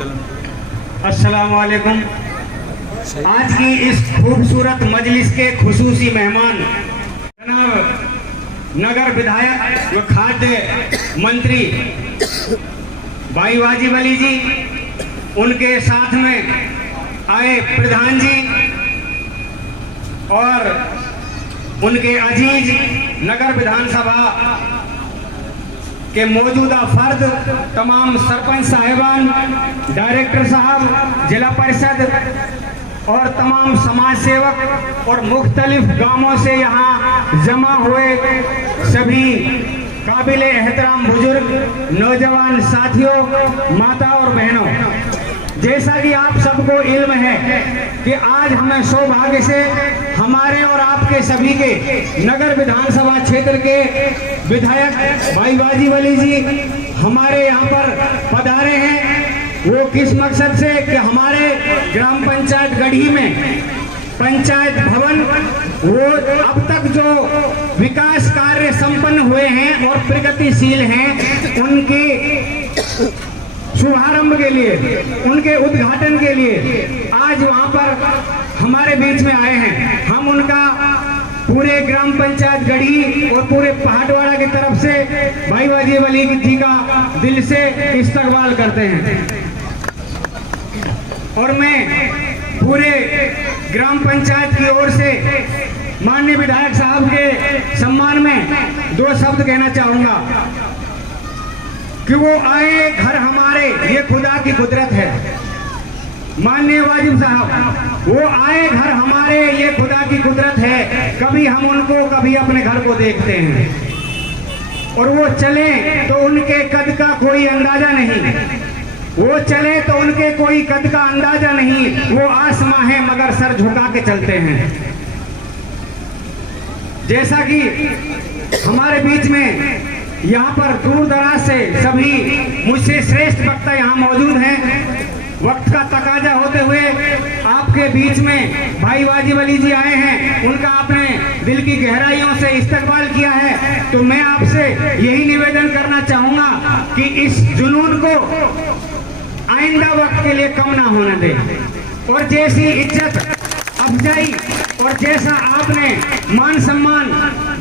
अस्सलाम वालेकुम। आज की इस खूबसूरत मजलिस के खुसूसी मेहमान जनाब नगर विधायक व खाद्य मंत्री भाई वाजिब अली जी, उनके साथ में आए प्रधान जी और उनके अजीज नगर विधानसभा के मौजूदा फर्द, तमाम सरपंच साहिबान, डायरेक्टर साहब, जिला परिषद और तमाम समाज सेवक और मुख्तलिफ गांवों से यहाँ जमा हुए सभी काबिल एहतराम बुजुर्ग, नौजवान साथियों, माता और बहनों, जैसा कि आप सबको इल्म है कि आज हमें सौभाग्य से हमारे और आपके सभी के नगर विधानसभा क्षेत्र के विधायक भाई वाजिब अली जी हमारे यहाँ पर पधारे हैं। वो किस मकसद से कि हमारे ग्राम पंचायत गढ़ी में पंचायत भवन वो अब तक जो विकास कार्य संपन्न हुए हैं और प्रगतिशील हैं, उनके शुभारंभ के लिए, उनके उद्घाटन के लिए आज वहां पर हमारे बीच में आए हैं। हम उनका पूरे ग्राम पंचायत गढ़ी और पूरे पहाड़वाड़ा की तरफ से भाई वाजिब अली जी का दिल से इस्तकबाल करते हैं। और मैं पूरे ग्राम पंचायत की ओर से माननीय विधायक साहब के सम्मान में दो शब्द कहना चाहूंगा कि वो आए घर हमारे, ये खुदा की कुदरत है। माननीय वाजिब साहब, वो आए घर हमारे, ये खुदा की कुदरत है। कभी हम उनको, कभी अपने घर को देखते हैं और वो चले तो उनके कद का कोई अंदाजा नहीं, वो चले तो उनके कोई कद का अंदाजा नहीं। वो आसमां है मगर सर झुका के चलते हैं। जैसा कि हमारे बीच में यहाँ पर दूर दराज से सभी मुझसे श्रेष्ठ वक्ता यहाँ मौजूद हैं, वक्त का तकाजा होते हुए आपके बीच में भाई वाजिब अली जी आए हैं, उनका आपने दिल की गहराइयों से इस्तकबाल किया है। तो मैं आपसे यही निवेदन करना चाहूंगा कि इस जुनून को आइंदा वक्त के लिए कम ना होने दें और जैसी इज्जत अफजाई और जैसा आपने मान सम्मान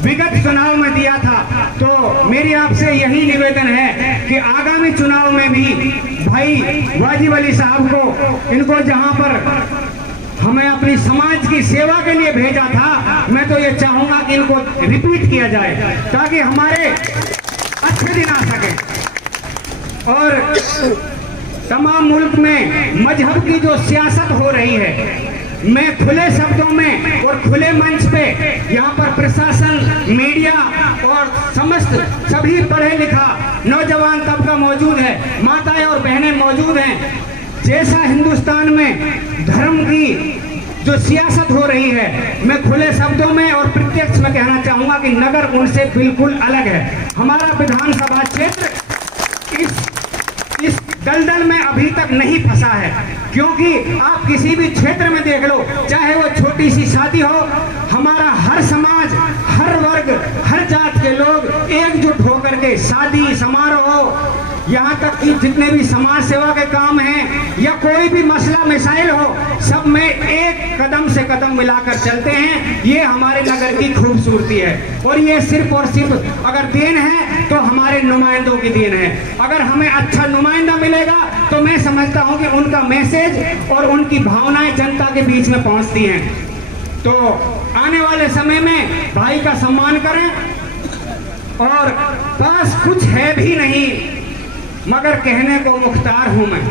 विगत चुनाव में दिया था, तो मेरी आपसे यही निवेदन है कि आगामी चुनाव में भी भाई वाजिब अली साहब को, इनको जहां पर हमें अपनी समाज की सेवा के लिए भेजा था, मैं तो ये चाहूंगा कि इनको रिपीट किया जाए ताकि हमारे अच्छे दिन आ सके। और तमाम मुल्क में मजहब की जो सियासत हो रही है, मैं खुले शब्दों में और खुले मंच पे यहाँ पर प्रशासन, मीडिया और समस्त सभी पढ़े लिखा नौजवान तबका मौजूद है, माताएं और बहनें मौजूद हैं। जैसा हिंदुस्तान में धर्म की जो सियासत हो रही है, मैं खुले शब्दों में और प्रत्यक्ष में कहना चाहूंगा कि नगर उनसे बिल्कुल अलग है। हमारा विधानसभा क्षेत्र इस दलदल में अभी तक नहीं फंसा है, क्योंकि आप किसी भी क्षेत्र में देख लो, चाहे वो छोटी सी शादी हो, हमारा हर समाज, हर वर्ग, हर जात के लोग एकजुट होकर के शादी समारोह, यहाँ तक कि जितने भी समाज सेवा के काम हैं या कोई भी मसला मिसाइल हो, सब में एक कदम से कदम मिलाकर चलते हैं। ये हमारे नगर की खूबसूरती है और ये सिर्फ और सिर्फ अगर देन है तो हमारे नुमाइंदों की देन है। अगर हमें अच्छा नुमाइंदा मिलेगा तो मैं समझता हूँ कि उनका मैसेज और उनकी भावनाएं जनता के बीच में पहुँचती हैं। तो आने वाले समय में भाई का सम्मान करें। और पास कुछ है भी नहीं मगर कहने को मुख्तार हूं मैं,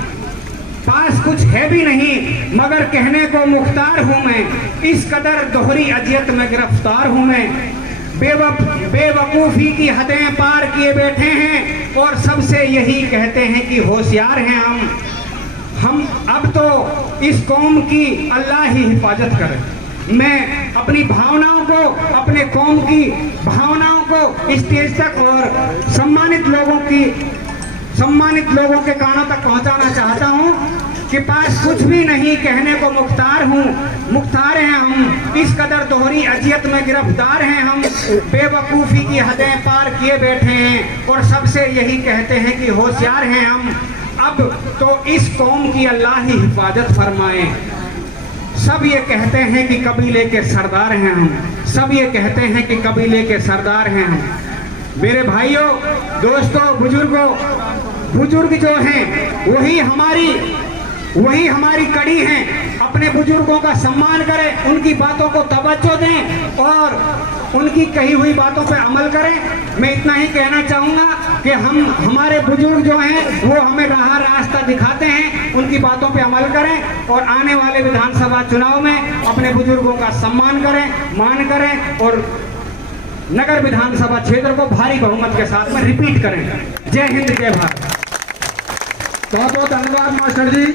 पास कुछ है भी नहीं मगर कहने को मुख्तार हूं मैं, इस कदर दोहरी अजियत में गिरफ्तार हूं मैं। बेवकूफी की हदें पार किए बैठे हैं और सबसे यही कहते हैं कि होशियार हैं हम अब तो इस कौम की अल्लाह ही हिफाजत करे। मैं अपनी भावनाओं को, अपने कौम की भावनाओं को स्टेज तक और सम्मानित लोगों के कानों तक पहुंचाना चाहता हूं कि पास कुछ भी नहीं, कहने को मुख्तार हैं हम, इस कदर दोहरी अजियत में गिरफ्तार हैं हम। बेवकूफ़ी की हदें पार किए बैठे हैं और सबसे यही कहते हैं कि होशियार हैं हम। अब तो इस कौम की अल्लाह ही हिफाजत फरमाए। सब ये कहते हैं कि कबीले के सरदार हैं हम, सब ये कहते हैं कि कबीले के सरदार हैं हम। मेरे भाइयों, दोस्तों, बुजुर्गों, बुजुर्ग जो हैं वही हमारी कड़ी हैं। अपने बुजुर्गों का सम्मान करें, उनकी बातों को तवज्जो दें और उनकी कही हुई बातों पर अमल करें। मैं इतना ही कहना चाहूँगा कि हमारे बुजुर्ग जो हैं वो हमें रास्ता दिखाते हैं, उनकी बातों पे अमल करें और आने वाले विधानसभा चुनाव में अपने बुजुर्गों का सम्मान करें, मान करें और नगर विधानसभा क्षेत्र को भारी बहुमत के साथ में रिपीट करें। जय हिंद, जय भारत। बहुत बहुत धन्यवाद मास्टर जी।